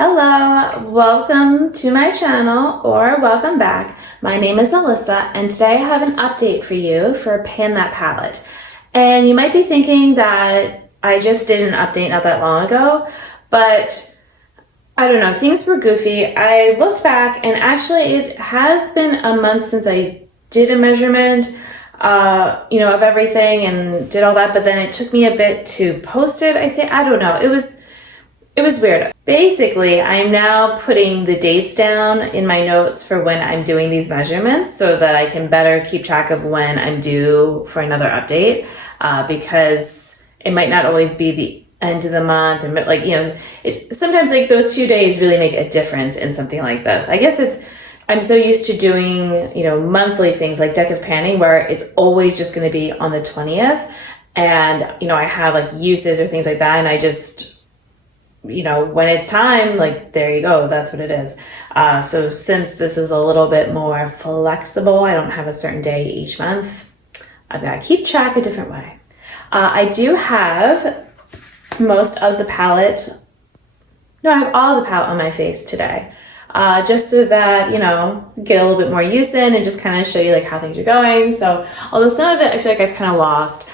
Hello, welcome to my channel or welcome back. My name is Alyssa and today I have an update for you for Pan That Palette. And you might be thinking that I just did an update not that long ago, but I don't know, things were goofy. I looked back and actually it has been a month since I did a measurement of everything and did all that, but then it took me a bit to post it, I don't know. It was weird. Basically, I'm now putting the dates down in my notes for when I'm doing these measurements so that I can better keep track of when I'm due for another update because it might not always be the end of the month. And sometimes like those few days really make a difference in something like this. I guess I'm so used to doing, monthly things like Deck of Panning where it's always just going to be on the 20th. And, I have like uses or things like that. And I just, when it's time, like, there you go, that's what it is. So since this is a little bit more flexible, I don't have a certain day each month, I've got to keep track a different way. I do have most of the palette, no, I have all the palette on my face today, just so that, get a little bit more use in and just kind of show you like how things are going. So although some of it I feel like I've kind of lost,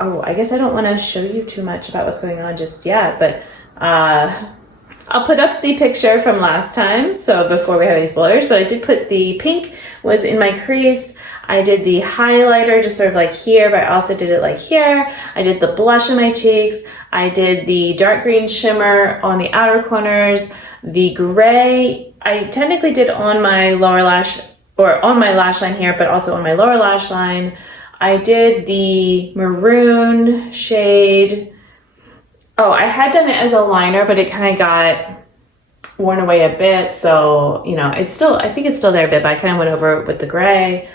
I guess I don't want to show you too much about what's going on just yet, but I'll put up the picture from last time, so before we have any spoilers, but I did put the pink was in my crease. I did the highlighter just sort of like here, but I also did it like here. I did the blush on my cheeks. I did the dark green shimmer on the outer corners. The gray, I technically did on my lower lash, or on my lash line here, but also on my lower lash line. I did the maroon shade. Oh, I had done it as a liner, but it kind of got worn away a bit. So, it's still, I think it's still there a bit, but I kind of went over it with the gray.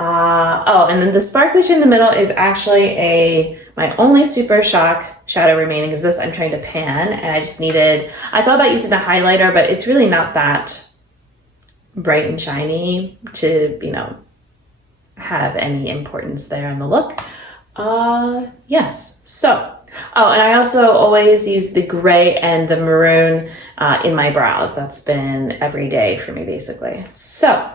And then the sparkly shade in the middle is actually my only Super Shock shadow remaining is this I'm trying to pan. And I thought about using the highlighter, but it's really not that bright and shiny to, have any importance there in the look. Yes. So, and I also always use the gray and the maroon in my brows. That's been every day for me, basically. So,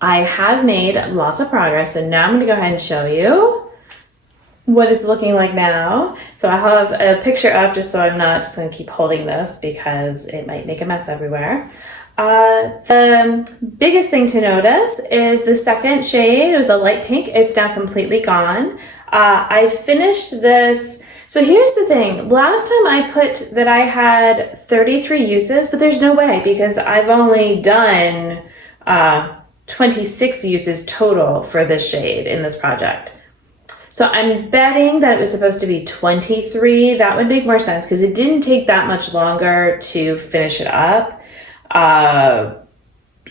I have made lots of progress. So now I'm going to go ahead and show you what it's looking like now. So I have a picture up just so I'm not just going to keep holding this because it might make a mess everywhere. The biggest thing to notice is the second shade. It was a light pink. It's now completely gone. I finished this. So here's the thing. Last time I put that I had 33 uses, but there's no way because I've only done 26 uses total for this shade in this project. So I'm betting that it was supposed to be 23. That would make more sense because it didn't take that much longer to finish it up.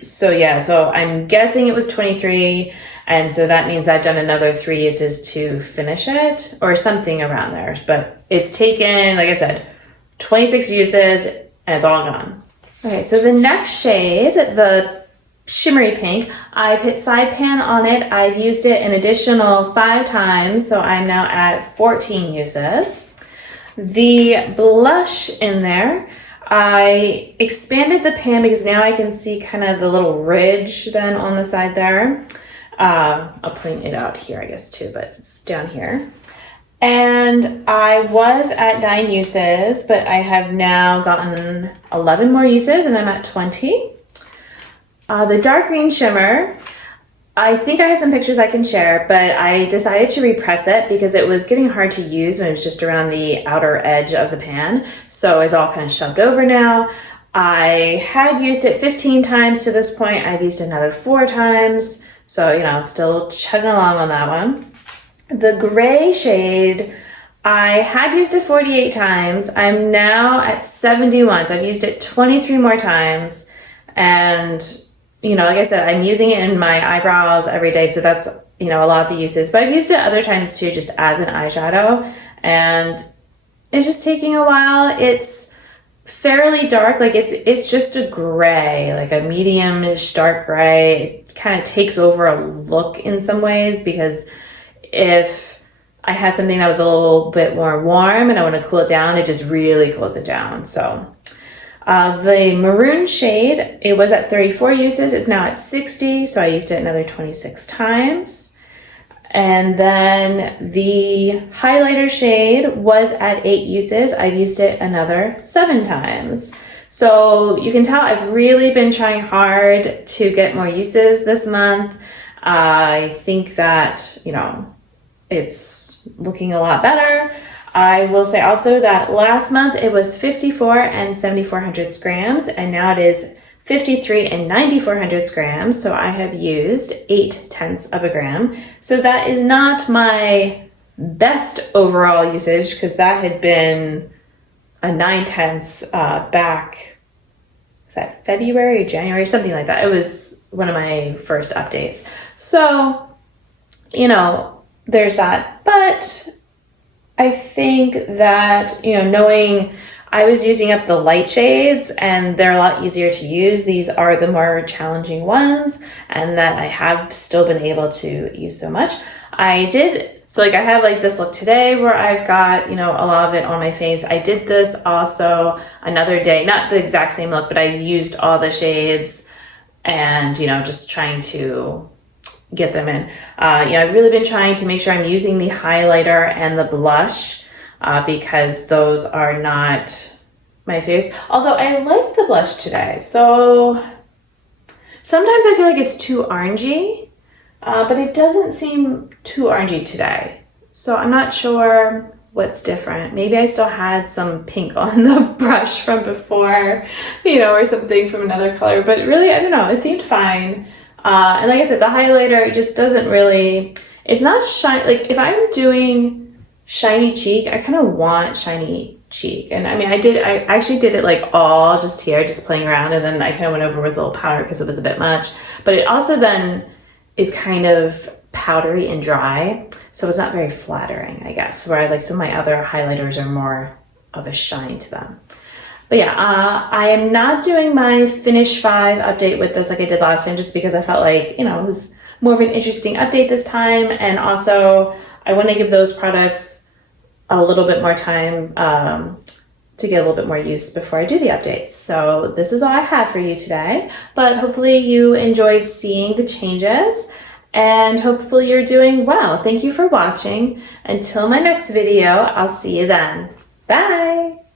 So I'm guessing it was 23, and so that means I've done another 3 uses to finish it, or something around there, but it's taken, like I said, 26 uses, and it's all gone. Okay, so the next shade, the shimmery pink, I've hit side pan on it. I've used it an additional 5 times, so I'm now at 14 uses. The blush in there, I expanded the pan because now I can see kind of the little ridge then on the side there. I'll point it out here, I guess, too, but it's down here. And I was at 9 uses, but I have now gotten 11 more uses and I'm at 20. The dark green shimmer, I think I have some pictures I can share, but I decided to repress it because it was getting hard to use when it was just around the outer edge of the pan. So it's all kind of shoved over now. I had used it 15 times to this point. I've used another 4 times. So, still chugging along on that one. The gray shade, I had used it 48 times. I'm now at 71. So I've used it 23 more times. And like I said, I'm using it in my eyebrows every day, so that's, a lot of the uses. But I've used it other times too, just as an eyeshadow, and it's just taking a while. It's fairly dark, like it's just a gray, like a medium-ish dark gray. It kind of takes over a look in some ways, because if I had something that was a little bit more warm and I want to cool it down, it just really cools it down. So the maroon shade, it was at 34 uses. It's now at 60, so I used it another 26 times. And then the highlighter shade was at 8 uses. I've used it another 7 times. So you can tell I've really been trying hard to get more uses this month. I think that, you know, it's looking a lot better. I will say also that last month it was 54 and 7400 grams, and now it is 53 and 9400 grams. So I have used 0.8 of a gram. So that is not my best overall usage, because that had been a 0.9 back, is that February or January, something like that. It was one of my first updates. So, you know, there's that. But I think that, you know, knowing I was using up the light shades and they're a lot easier to use, these are the more challenging ones, and that I have still been able to use so much. So like I have like this look today where I've got, you know, a lot of it on my face. I did this also another day, not the exact same look, but I used all the shades and, you know, just trying to get them in. You know, I've really been trying to make sure I'm using the highlighter and the blush because those are not my face. Although I like the blush today. So sometimes I feel like it's too orangey. But it doesn't seem too orangey today. So I'm not sure what's different. Maybe I still had some pink on the brush from before, you know, or something from another color. But really, I don't know, it seemed fine. And like I said, the highlighter just doesn't really, it's not shiny. Like if I'm doing shiny cheek, I kind of want shiny cheek. And I mean, I actually did it like all just here, just playing around. And then I kind of went over with a little powder because it was a bit much. But it also then is kind of powdery and dry, so it's not very flattering, I guess. Whereas like some of my other highlighters are more of a shine to them. But yeah, I am not doing my Finish 5 update with this like I did last time, just because I felt like, you know, it was more of an interesting update this time, and also I want to give those products a little bit more time to get a little bit more use before I do the updates. So this is all I have for you today, but hopefully you enjoyed seeing the changes and hopefully you're doing well. Thank you for watching. Until my next video, I'll see you then. Bye.